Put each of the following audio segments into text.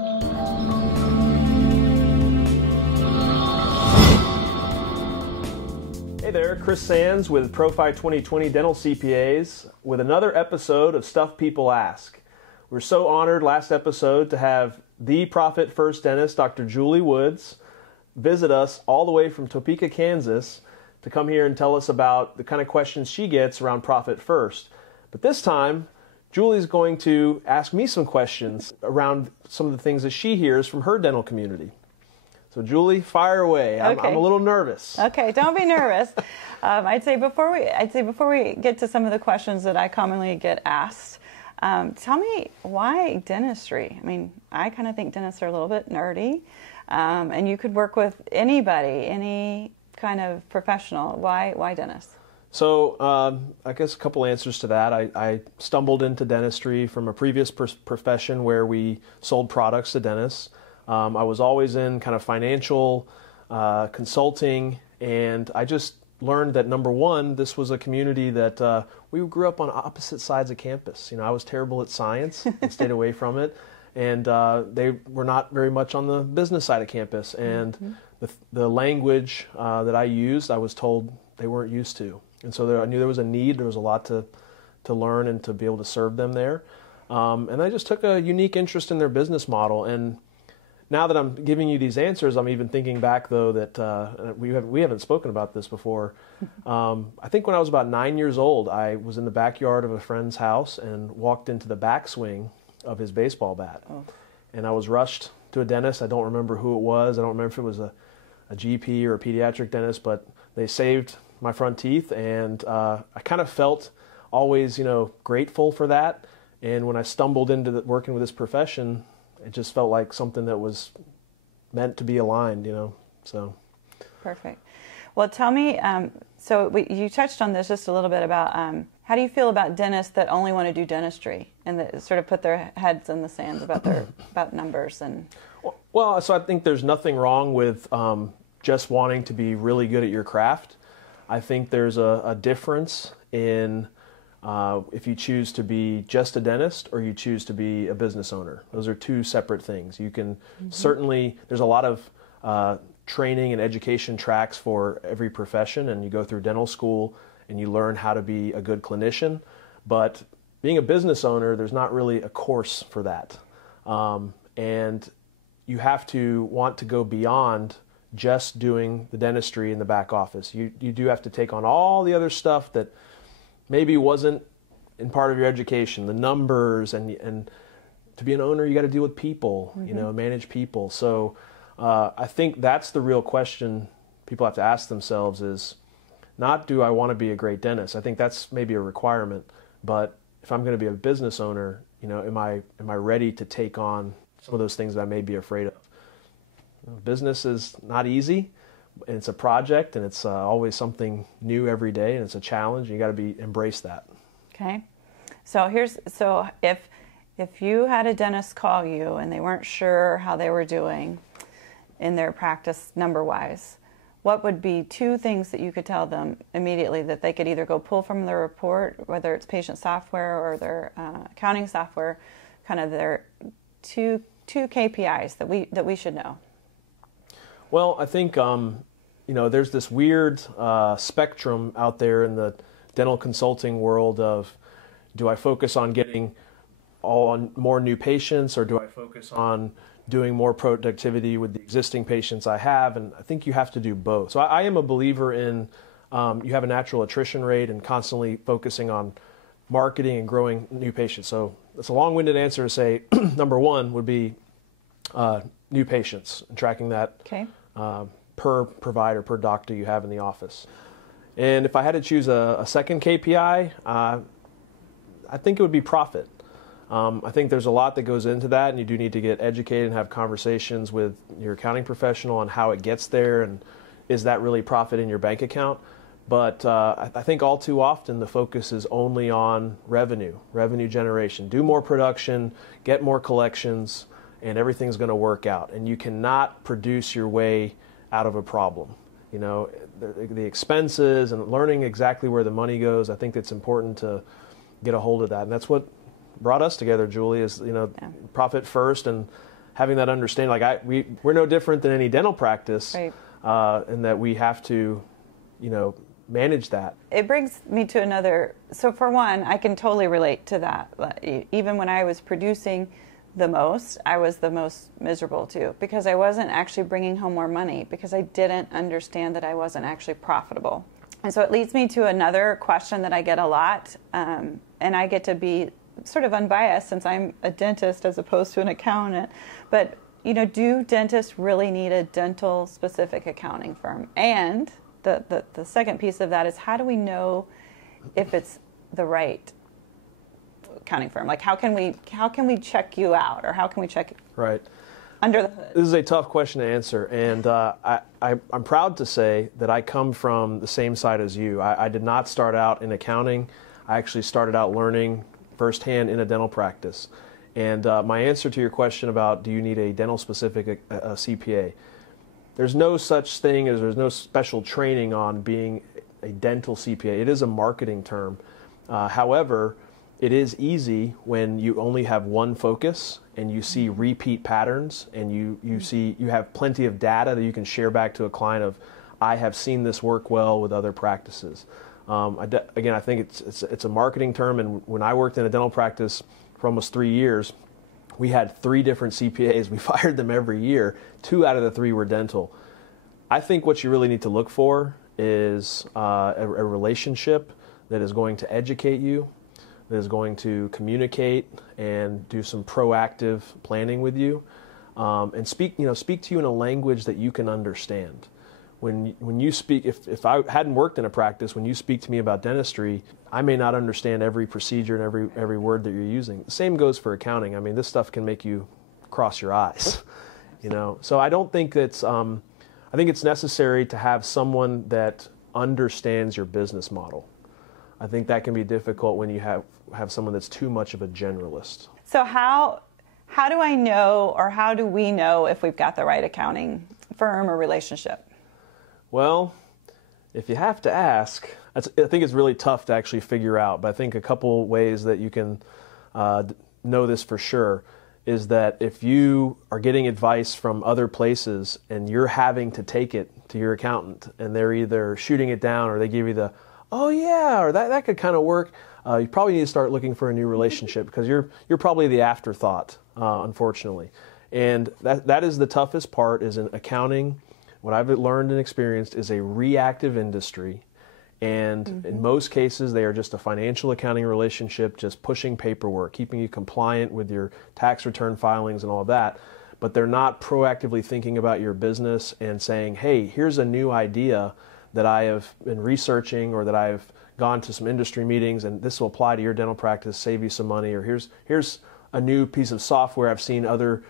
Hey there, Chris Sands with Profi 2020 Dental CPAs with another episode of Stuff People Ask. We're so honored last episode to have the Profit First dentist, Dr. Julie Woods, visit us all the way from Topeka, Kansas, to come here and tell us about the kind of questions she gets around Profit First. But this time, Julie's going to ask me some questions around some of the things that she hears from her dental community. So Julie, fire away. I'm a little nervous. Okay, don't be nervous. I'd say before we get to some of the questions that I commonly get asked, tell me why dentistry? I mean, I kind of think dentists are a little bit nerdy, and you could work with anybody, any kind of professional. Why dentists? So I guess a couple answers to that. I stumbled into dentistry from a previous profession where we sold products to dentists. I was always in kind of financial consulting, and I just learned that, number one, this was a community that we grew up on opposite sides of campus. You know, I was terrible at science and stayed away from it, and they were not very much on the business side of campus. And the language that I used, I was told they weren't used to. And so I knew there was a need, there was a lot to learn and to be able to serve them there. And I just took a unique interest in their business model. And now that I'm giving you these answers, I'm even thinking back, though, that we haven't spoken about this before. I think when I was about 9 years old, I was in the backyard of a friend's house and walked into the backswing of his baseball bat. Oh. And I was rushed to a dentist. I don't remember who it was. I don't remember if it was a GP or a pediatric dentist, but they saved my front teeth, and I kind of felt always, grateful for that. And when I stumbled into working with this profession, it just felt like something that was meant to be aligned, so. Perfect. Well, tell me, you touched on this just a little bit about how do you feel about dentists that only want to do dentistry and that sort of put their heads in the sand about numbers and. Well, so I think there's nothing wrong with just wanting to be really good at your craft. I think there's a difference in if you choose to be just a dentist or you choose to be a business owner. Those are two separate things. You can certainly, there's a lot of training and education tracks for every profession, and you go through dental school and you learn how to be a good clinician. But being a business owner, there's not really a course for that. And you have to want to go beyond just doing the dentistry in the back office. You do have to take on all the other stuff that maybe wasn't in part of your education, the numbers, and to be an owner, you got to deal with people, manage people. So I think that's the real question people have to ask themselves is not, do I want to be a great dentist? I think that's maybe a requirement, but if I'm going to be a business owner, am I ready to take on some of those things that I may be afraid of? Business is not easy, and it's a project, and it's always something new every day, and it's a challenge. And you got to embrace that. Okay, so if you had a dentist call you and they weren't sure how they were doing in their practice number-wise, what would be two things that you could tell them immediately that they could either go pull from their report, whether it's patient software or their accounting software, kind of their two KPIs that we should know? Well, I think, there's this weird spectrum out there in the dental consulting world of, do I focus on getting on more new patients, or do I focus on doing more productivity with the existing patients I have? And I think you have to do both. So I am a believer in you have a natural attrition rate and constantly focusing on marketing and growing new patients. So it's a long-winded answer to say number one would be new patients and tracking that. Okay. Per provider, per doctor you have in the office. And if I had to choose a second KPI, I think it would be profit. I think there's a lot that goes into that, and you do need to get educated and have conversations with your accounting professional on how it gets there, and is that really profit in your bank account? But I think all too often the focus is only on revenue generation. Do more production, get more collections, and everything's going to work out. And you cannot produce your way out of a problem. The expenses and learning exactly where the money goes, I think it's important to get a hold of that. And that's what brought us together, Julie, is, profit first. And having that understanding, like we're no different than any dental practice, Right. in that we have to, manage that. It brings me to another. So for one, I can totally relate to that. Even when I was producing the most, I was the most miserable too, because I wasn't actually bringing home more money, because I didn't understand that I wasn't actually profitable. And so it leads me to another question that I get a lot, and I get to be sort of unbiased since I'm a dentist as opposed to an accountant. But, do dentists really need a dental specific accounting firm? And the second piece of that is, how do we know if it's the right accounting firm? Like, how can we check you out, or how can we check Right. under the hood? This is a tough question to answer, and I'm proud to say that I come from the same side as you. I did not start out in accounting. I actually started out learning firsthand in a dental practice. And my answer to your question about do you need a dental-specific CPA, there's no such thing as there's no special training on being a dental CPA. It is a marketing term. However, it is easy when you only have one focus and you see repeat patterns, and you have plenty of data that you can share back to a client of, I have seen this work well with other practices. Again, I think it's a marketing term, and when I worked in a dental practice for almost 3 years, we had 3 different CPAs. We fired them every year. 2 out of the 3 were dental. I think what you really need to look for is a relationship that is going to educate you, that is going to communicate and do some proactive planning with you, and speak to you in a language that you can understand. When you speak, if I hadn't worked in a practice, when you speak to me about dentistry, I may not understand every procedure and every word that you're using. The same goes for accounting. I mean, this stuff can make you cross your eyes, So I don't think that's. I think it's necessary to have someone that understands your business model. I think that can be difficult when you have someone that's too much of a generalist. So how do I know, or how do we know if we've got the right accounting firm or relationship? Well, if you have to ask, I think it's really tough to actually figure out, but I think a couple ways that you can know this for sure is that if you are getting advice from other places and you're having to take it to your accountant and they're either shooting it down or they give you the, oh yeah, or that could kind of work, you probably need to start looking for a new relationship, because you're probably the afterthought, unfortunately. And that is the toughest part, is in accounting. What I've learned and experienced is a reactive industry, and in most cases they are just a financial accounting relationship, just pushing paperwork, keeping you compliant with your tax return filings and all of that, but they're not proactively thinking about your business and saying, hey, here's a new idea that I have been researching, or that I've gone to some industry meetings, and this will apply to your dental practice, save you some money, or here's a new piece of software I've seen other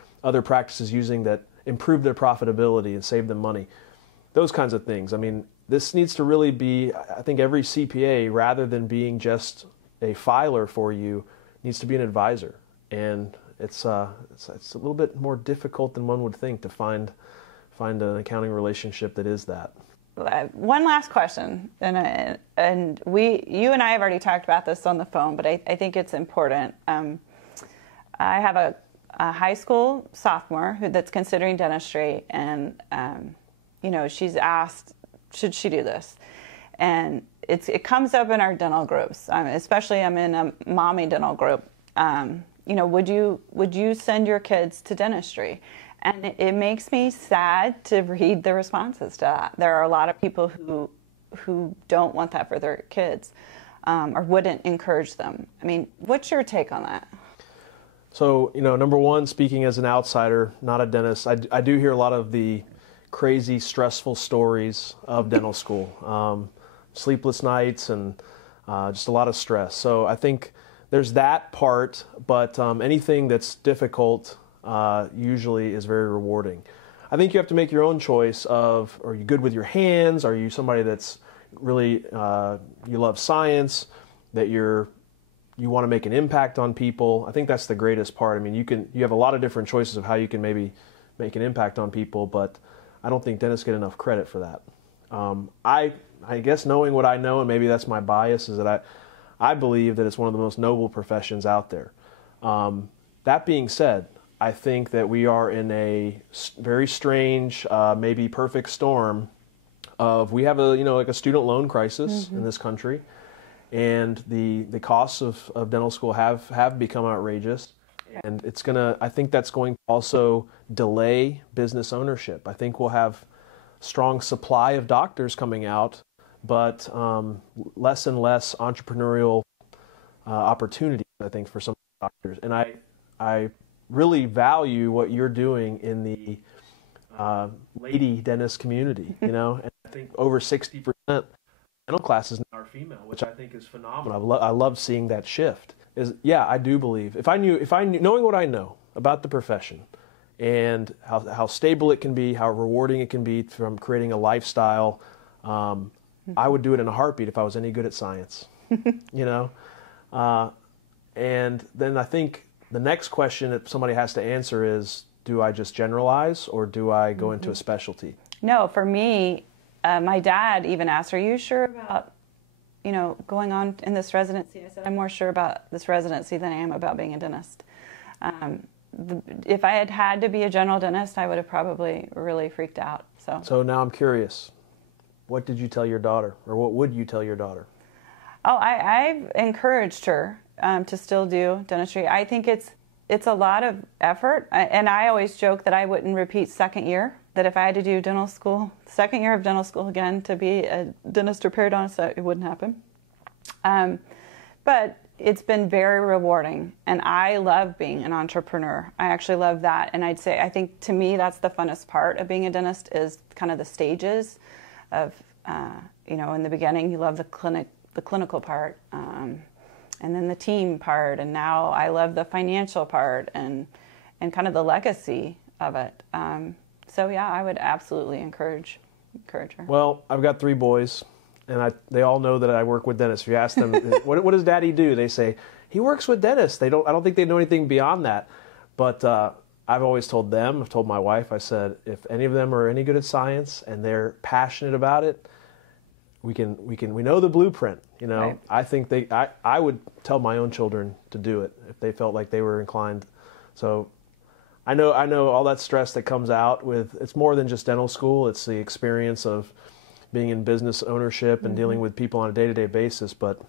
practices using that improve their profitability and save them money. Those kinds of things. I mean, this needs to really be, I think every CPA, rather than being just a filer for you, needs to be an advisor. And it's a little bit more difficult than one would think to find an accounting relationship that is that. One last question, and you and I have already talked about this on the phone, but I think it's important. I have a high school sophomore that's considering dentistry, and she's asked, should she do this? And it comes up in our dental groups, especially I'm in a mommy dental group. Would you send your kids to dentistry? And it makes me sad to read the responses to that. There are a lot of people who don't want that for their kids, or wouldn't encourage them. I mean, what's your take on that? So, number one, speaking as an outsider, not a dentist, I do hear a lot of the crazy, stressful stories of dental school, sleepless nights, and just a lot of stress. So I think there's that part, but anything that's difficult usually is very rewarding. I think you have to make your own choice of, are you good with your hands? Are you somebody that's really, you love science, that you want to make an impact on people? I think that's the greatest part. I mean, you have a lot of different choices of how you can maybe make an impact on people, but I don't think dentists get enough credit for that. I guess knowing what I know, and maybe that's my bias, is that I believe that it's one of the most noble professions out there. That being said, I think that we are in a very strange, maybe perfect storm of, we have a, like a student loan crisis in this country, and the costs of dental school have become outrageous, and I think that's going to also delay business ownership. I think we'll have strong supply of doctors coming out, but less and less entrepreneurial opportunities, I think, for some doctors. And I really value what you're doing in the lady dentist community, and I think over 60% dental classes now are female, which I think is phenomenal. I love seeing that shift. I do believe, if I knew, knowing what I know about the profession and how stable it can be, how rewarding it can be from creating a lifestyle, I would do it in a heartbeat if I was any good at science, and then I think the next question that somebody has to answer is, do I just generalize, or do I go into a specialty? No, for me, my dad even asked, are you sure about, going on in this residency? I said, I'm more sure about this residency than I am about being a dentist. If I had to be a general dentist, I would have probably really freaked out. So now I'm curious. What did you tell your daughter, or what would you tell your daughter? Oh, I've encouraged her to still do dentistry. I think it's a lot of effort, and I always joke that I wouldn't repeat second year, that if I had to do dental school, second year of dental school again to be a dentist or periodontist, it wouldn't happen. But it's been very rewarding, and I love being an entrepreneur. I actually love that, and I think to me that's the funnest part of being a dentist, is kind of the stages of, in the beginning you love the clinical part, and then the team part, and now I love the financial part and kind of the legacy of it. I would absolutely encourage her. Well, I've got 3 boys, and they all know that I work with dentists. If you ask them, what does Daddy do? They say, he works with dentists. I don't think they know anything beyond that. But I've always told them, I've told my wife, I said, if any of them are any good at science and they're passionate about it, we know the blueprint, Right. I think I would tell my own children to do it if they felt like they were inclined. So I know all that stress that comes out with, it's more than just dental school. It's the experience of being in business ownership and dealing with people on a day-to-day basis. But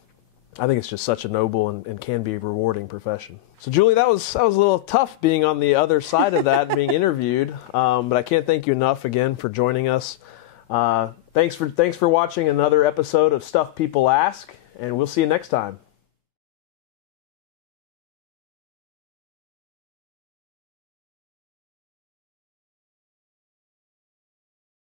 I think it's just such a noble and can be rewarding profession. So Julie, that was a little tough being on the other side of that and being interviewed. But I can't thank you enough again for joining us. Thanks for watching another episode of Stuff People Ask, and we'll see you next time.